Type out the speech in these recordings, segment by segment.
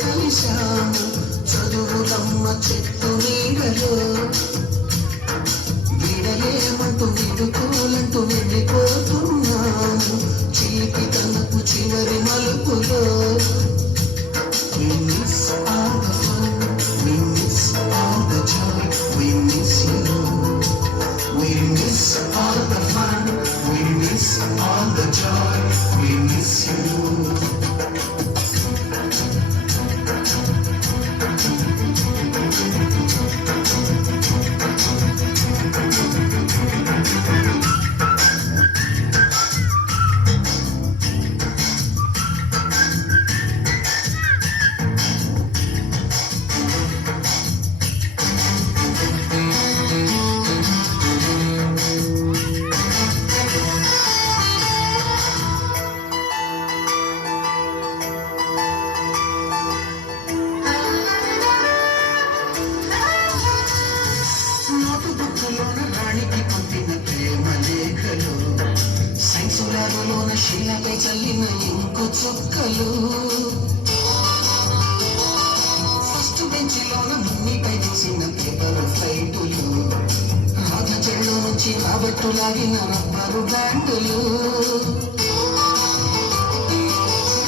కలిశాము చదువులమ్మ చెట్టు నీడలో విడలేమంటూ విడుకోలంటూ వెళ్ళిపోతున్నాము చీపి తనకు చివరి మలుపులో We miss all the fun, we miss all the joy, we miss you. We miss all the fun, we miss all the joy, we miss you. రాణికి పంపిన ప్రేమ లేఖలు సైన్సులాగలోన శిలపై చల్లిన ink చుక్కలు ఫస్ట్ బెంచిలోన మున్నిపై తీసిన పేపర్ ఫ్లైటులు రాధ చెళ్ళు నుంచి రాబట్టు లాగిన రబ్బరు బ్యాండులు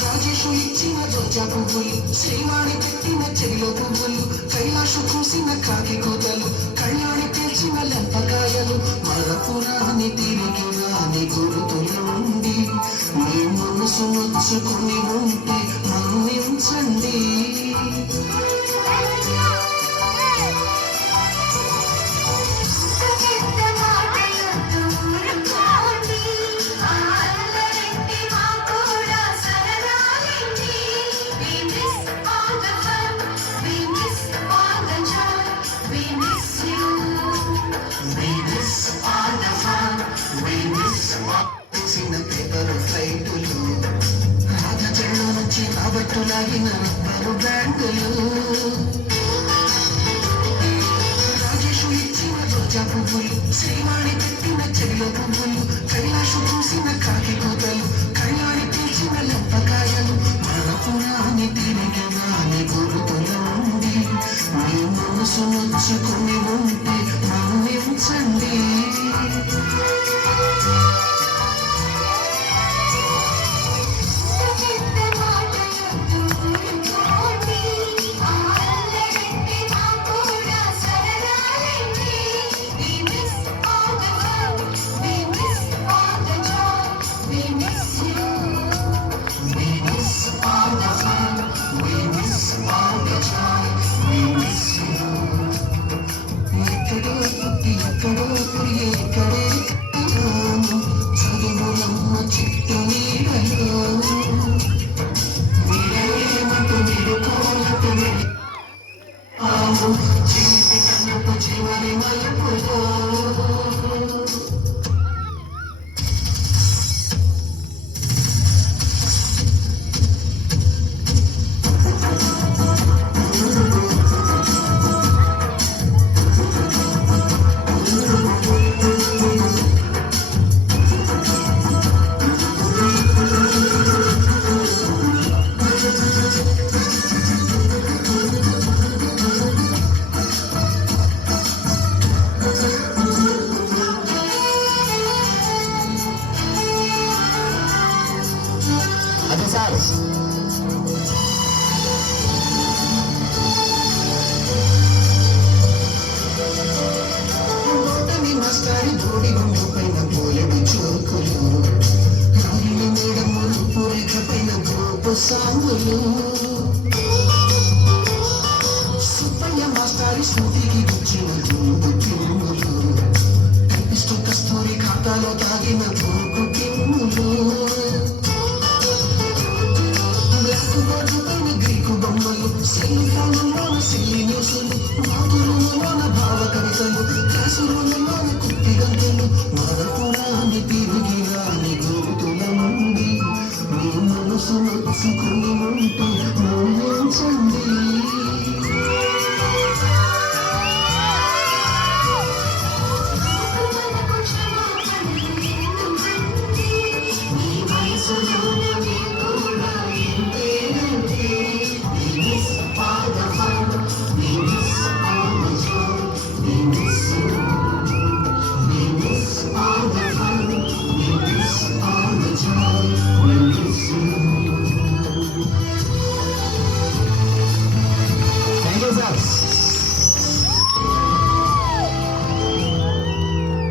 రాజేషు ఇచ్చిన రోజా పువ్వులు శ్రీవాణి పెట్టిన చెవిలో పువ్వులు కైలాషు కూసిన కాకి కూతలు కళ్యాణి పేల్చిన లెంపకాయలు మరపురాని తిరిగి రాని గురుతులుండి మీ మనసు నొచ్చుకుని ఉంటే మన్నించండి పేపర్ ఫ్లైటులు రాధ చెళ్ళు నుంచి రాబట్టు లాగిన రబ్బరు బ్యాంకులు రాజేషు ఇచ్చిన రోజా పువ్వులు శ్రీవాణి పెట్టిన చెవిలో పువ్వులు కైలాషు చూసిన కాకి కూతలు కళ్యాణి తీసిన లెంపకాయలు మరపురాని తిరిగి రాని గురుతులుండి మీ మనసు నొచ్చుకుని ఉంటే మన్నించండి ఎక్కడో ఎక్కడే చదువులమ్మ చెట్టు నీడలో విడలేమంటూ విడుకోలటూ జీవితపు చివరి మలుపులో మస్తారి ధోడి గుండు పైన పోలెడు చోకులు రాగిని మేడములు పూరేఖ పైన గోపు సాంగులు సుబ్బయ్య మాస్టారి స్మృతికి గుచ్చిన గుండు కిమ్ములు కనిపిస్తూ కస్తూరి ఖాతాలో తాగిన గోపు కిమ్ములు బ్లాక్ బోర్డు పైన గ్రీకు బొమ్మలు సెల్ ఫోన్లోన సిల్లి న్యూసులు బాతురూములోన భావ కవితలు క్లాసు రూములోన కుప్పి గంటలు మరపురాని తిరిగి రాని గుర్తులండి మీ మనసు నొచ్చుకుని ఉంటే మోయించండి